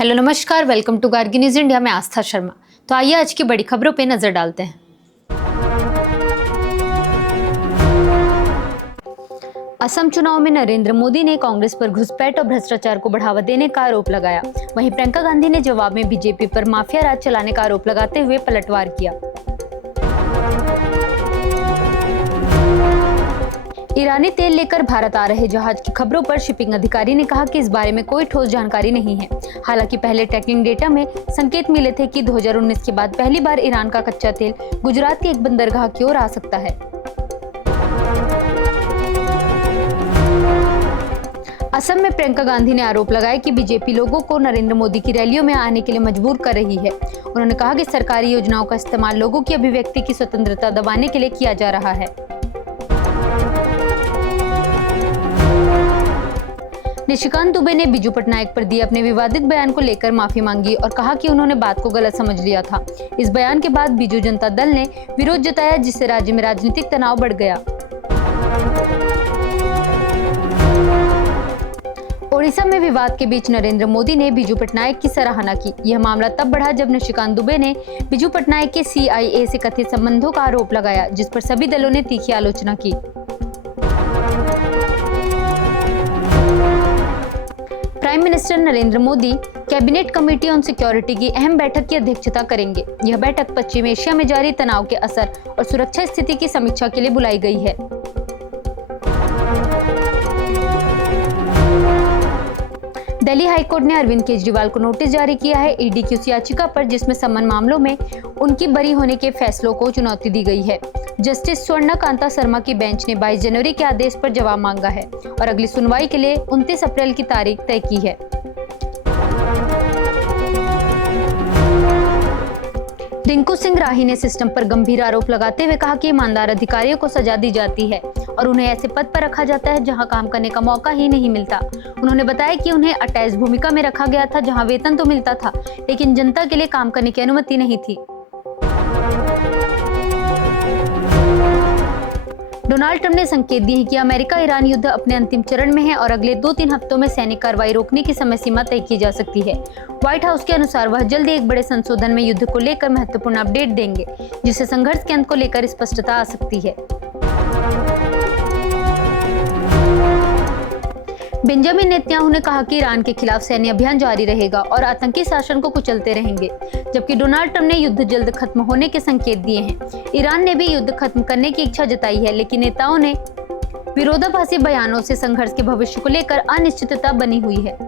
Hello नमस्कार, welcome to Gargi news India में आस्था शर्मा। तो आइए आज की बड़ी खबरों पे नजर डालते हैं। असम चुनाव में नरेंद्र मोदी ने कांग्रेस पर घुसपैठ और भ्रष्टाचार को बढ़ावा देने का आरोप लगाया। वहीं प्रियंका गांधी ने जवाब में बीजेपी पर माफिया राज चलाने का आरोप लगाते हुए पलटवार किया। ईरानी तेल लेकर भारत आ रहे जहाज की खबरों पर शिपिंग अधिकारी ने कहा कि इस बारे में कोई ठोस जानकारी नहीं है। हालांकि पहले ट्रैकिंग डेटा में संकेत मिले थे कि 2019 के बाद पहली बार ईरान का कच्चा तेल गुजरात के एक बंदरगाह की ओर आ सकता है। असम में प्रियंका गांधी ने आरोप लगाया कि बीजेपी लोगों को नरेंद्र मोदी की रैलियों में आने के लिए मजबूर कर रही है। उन्होंने कहा कि सरकारी योजनाओं का इस्तेमाल लोगों की अभिव्यक्ति की स्वतंत्रता दबाने के लिए किया जा रहा है। निशिकांत दुबे ने बिजू पटनायक पर दिए अपने विवादित बयान को लेकर माफी मांगी और कहा कि उन्होंने बात को गलत समझ लिया था। इस बयान के बाद बिजू जनता दल ने विरोध जताया, जिससे राज्य में राजनीतिक तनाव बढ़ गया। ओडिशा में विवाद के बीच नरेंद्र मोदी ने बिजू पटनायक की सराहना की। यह मामला तब बढ़ा जब निशिकांत दुबे ने बिजू पटनायक के CIA से कथित संबंधों का आरोप लगाया, जिस पर सभी दलों ने तीखी आलोचना की। Prime minister Narendra Modi cabinet committee on security की अहम बैठक की अध्यक्षता करेंगे। यह बैठक पश्चिम एशिया में जारी तनाव के असर और सुरक्षा स्थिति की समीक्षा के लिए बुलाई गई है। दिल्ली हाईकोर्ट ने अरविंद केजरीवाल को नोटिस जारी किया है। ईडी की उस याचिका पर जिसमें समन मामलों में उनकी बरी होने के फैसलों को चुनौती दी गई है। जस्टिस स्वर्णकांता शर्मा की बेंच ने 22 जनवरी के आदेश पर जवाब मांगा है और अगली सुनवाई के लिए 29 अप्रैल की तारीख तय की है। रिंकू सिंह राही ने सिस्टम पर गंभीर आरोप लगाते हुए कहा कि ईमानदार अधिकारियों को सजा दी जाती है और उन्हें ऐसे पद पर रखा जाता है जहां काम करने का मौका ही नहीं मिलता। उन्होंने बताया कि उन्हें अटैच भूमिका में रखा गया था, जहां वेतन तो मिलता था लेकिन जनता के लिए काम करने की अनुमति नहीं थी। डोनाल्ड ट्रंप ने संकेत दिए हैं कि अमेरिका ईरान युद्ध अपने अंतिम चरण में है और अगले 2-3 हफ्तों में सैनिक कार्रवाई रोकने की समय सीमा तय की जा सकती है। व्हाइट हाउस के अनुसार वह जल्द ही एक बड़े संशोधन में युद्ध को लेकर महत्वपूर्ण अपडेट देंगे, जिससे संघर्ष के अंत को लेकर स्पष्टता आ सकती है। बेंजामिन नेतन्याहू ने कहा कि ईरान के खिलाफ सैन्य अभियान जारी रहेगा और आतंकी शासन को कुचलते रहेंगे, जबकि डोनाल्ड ट्रंप ने युद्ध जल्द खत्म होने के संकेत दिए हैं। ईरान ने भी युद्ध खत्म करने की इच्छा जताई है, लेकिन नेताओं ने विरोधाभासी बयानों से संघर्ष के भविष्य को लेकर अनिश्चितता बनी हुई है।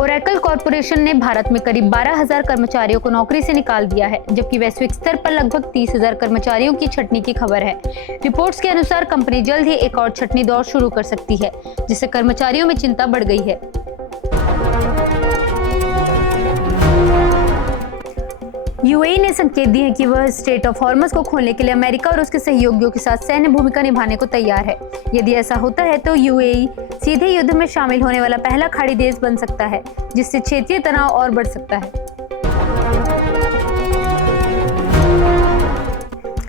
ओरेकल कॉर्पोरेशन ने भारत में करीब 12,000 कर्मचारियों को नौकरी से निकाल दिया है, जबकि वैश्विक स्तर पर लगभग 30,000 कर्मचारियों की छंटनी की खबर है। रिपोर्ट्स के अनुसार कंपनी जल्द ही एक और छंटनी दौर शुरू कर सकती है, जिससे कर्मचारियों में चिंता बढ़ गई है। UAE ने संकेत दिए हैं कि वह स्ट्रेट ऑफ हॉर्मज को खोलने के लिए अमेरिका और उसके सहयोगियों के साथ सैन्य भूमिका निभाने को तैयार है। यदि ऐसा होता है तो UAE सीधे युद्ध में शामिल होने वाला पहला खाड़ी देश बन सकता है, जिससे क्षेत्रीय तनाव और बढ़ सकता है।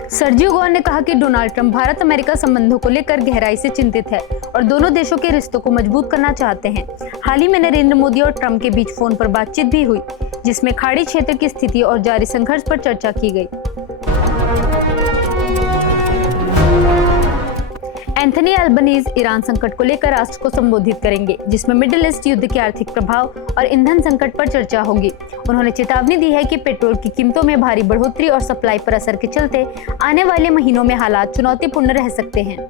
सर्जियो गोर ने कहा कि डोनाल्ड ट्रंप भारत अमेरिका संबंधों को लेकर गहराई से चिंतित है और दोनों देशों के रिश्तों को मजबूत करना चाहते हैं। हाल ही में नरेंद्र मोदी और ट्रंप के बीच फोन पर बातचीत भी हुई, जिसमें खाड़ी क्षेत्र की स्थिति और जारी संघर्ष पर चर्चा की गई। एंथनी अल्बनीज ईरान संकट को लेकर राष्ट्र को संबोधित करेंगे, जिसमें मिडिल ईस्ट युद्ध के आर्थिक प्रभाव और ईंधन संकट पर चर्चा होगी। उन्होंने चेतावनी दी है कि पेट्रोल की कीमतों में भारी बढ़ोतरी और सप्लाई पर असर के चलते आने वाले महीनों में हालात चुनौतीपूर्ण रह सकते हैं।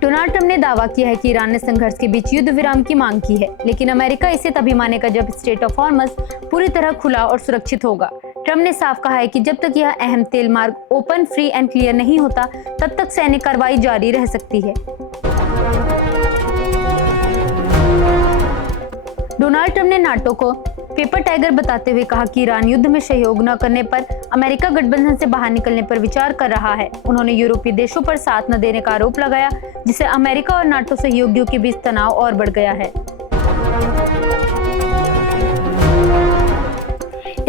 डोनाल्ड ट्रंप ने दावा किया है कि ईरान ने संघर्ष के बीच युद्ध विराम की मांग की है, लेकिन अमेरिका इसे तभी मानेगा जब स्ट्रेट ऑफ हॉर्मज पूरी तरह खुला और सुरक्षित होगा। ट्रंप ने साफ कहा है कि जब तक यह अहम तेल मार्ग ओपन, फ्री एंड क्लियर नहीं होता, तब तक सैन्य कार्रवाई जारी रह सकती है। डोनाल्ड ट्रंप ने नाटो को पेपर टाइगर बताते हुए कहा कि ईरान युद्ध में सहयोग न करने पर अमेरिका गठबंधन से बाहर निकलने पर विचार कर रहा है। उन्होंने यूरोपीय देशों पर साथ न देने का आरोप लगाया, जिससे अमेरिका और नाटो सहयोगियों के बीच तनाव और बढ़ गया है।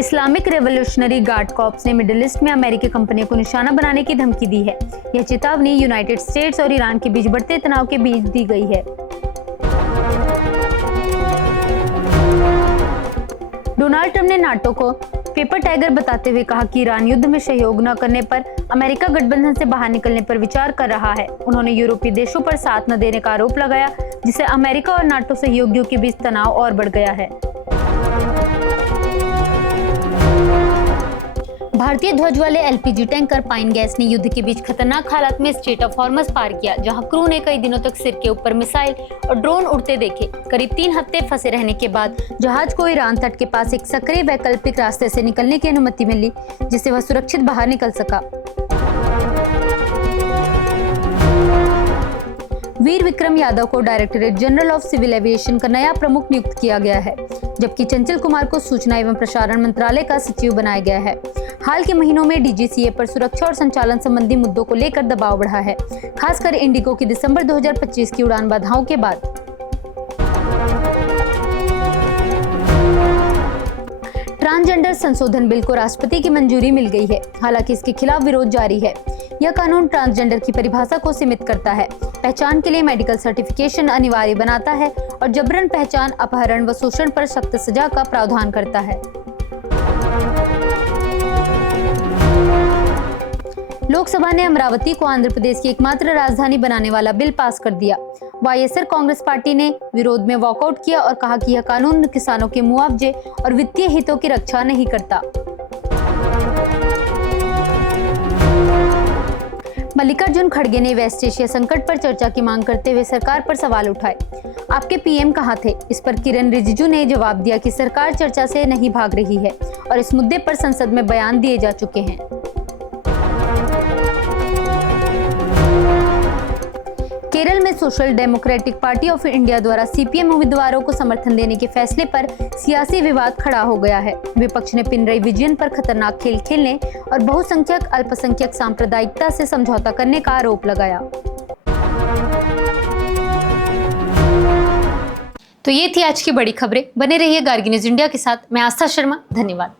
इस्लामिक रेवोल्यूशनरी गार्ड कॉर्प्स ने मिडिल ईस्ट में अमेरिकी कंपनियों को निशाना बनाने की धमकी दी है। यह चेतावनी यूनाइटेड स्टेट्स और ईरान के बीच बढ़ते तनाव के बीच दी गई है। डोनाल्ड ट्रंप ने नाटो को पेपर टाइगर बताते हुए कहा कि ईरान युद्ध में सहयोग न करने पर अमेरिका गठबंधन से बाहर निकलने पर विचार कर रहा है। उन्होंने यूरोपीय देशों पर साथ न देने का आरोप लगाया, जिससे अमेरिका और नाटो सहयोगियों के बीच तनाव और बढ़ गया है। भारतीय ध्वज वाले एलपीजी टैंकर पाइन गैस ने युद्ध के बीच खतरनाक हालात में स्ट्रेट ऑफ हॉर्मस पार किया, जहां क्रू ने कई दिनों तक सिर के ऊपर मिसाइल और ड्रोन उड़ते देखे। करीब 3 हफ्ते फंसे रहने के बाद जहाज को ईरान तट के पास एक सक्रिय वैकल्पिक रास्ते से निकलने की अनुमति मिली, जिससे वह सुरक्षित बाहर निकल सका। वीर विक्रम यादव को directorate general of civil aviation का नया प्रमुख नियुक्त किया गया है, जबकि चंचल कुमार को सूचना एवं प्रसारण मंत्रालय का सचिव बनाया गया है। हाल के महीनों में डीजीसीए पर सुरक्षा और संचालन संबंधी मुद्दों को लेकर दबाव बढ़ा है, खासकर इंडिगो की दिसंबर 2025 की उड़ान बाधाओं के बाद। ट्रांसजेंडर संशोधन बिल को राष्ट्रपति की मंजूरी मिल गई है, हालांकि इसके खिलाफ विरोध जारी है। यह कानून ट्रांसजेंडर की परिभाषा को सीमित करता है, पहचान के लिए मेडिकल सर्टिफिकेशन अनिवार्य बनाता है और जबरन पहचान, अपहरण व शोषण पर सख्त सजा का प्रावधान करता है। लोकसभा ने अमरावती को आंध्र प्रदेश की एकमात्र राजधानी बनाने वाला बिल पास कर दिया। वाईएसआर कांग्रेस पार्टी ने विरोध में वॉकआउट किया और कहा कि यह कानून किसानों के मुआवजे और वित्तीय हितों की रक्षा नहीं करता। मल्लिकार्जुन खड़गे ने वेस्ट एशिया संकट पर चर्चा की मांग करते हुए सरकार पर सवाल उठाए। आपके पीएम कहां थे? इस पर किरण रिजिजू ने जवाब दिया कि सरकार चर्चा से नहीं भाग रही है और इस मुद्दे पर संसद में बयान दिए जा चुके हैं। केरल में social democratic party of India द्वारा सीपीएम उम्मीदवारों को समर्थन देने के फैसले पर सियासी विवाद खड़ा हो गया है। विपक्ष ने पिनरई विजयन पर खतरनाक खेल खेलने और बहुसंख्यक अल्पसंख्यक सांप्रदायिकता से समझौता करने का आरोप लगाया। तो ये थी आज की बड़ी खबरें। बने रहिए गार्गी न्यूज इंडिया के साथ। मैं आस्था शर्मा, धन्यवाद।